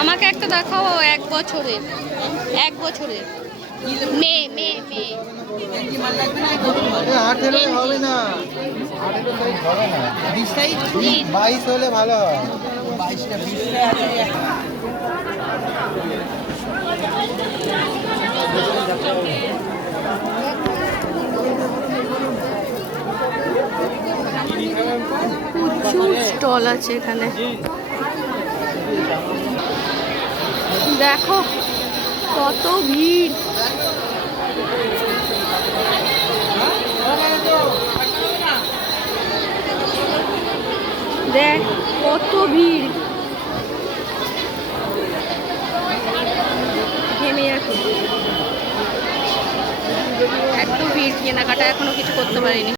আমাকে একটা দেখাও এক বছরের এক বছরের মেয়ে মেয়ে মেয়ে। হবে না। বাইশ হলে ভালো হয়। প্রচুর স্টল আছে এখানে। দেখো কত ভিড়। দেখ কত ভিড়। ঘেমে যাচ্ছে এত ভিড় কেনাকাটা এখনও কিছু করতে পারিনি।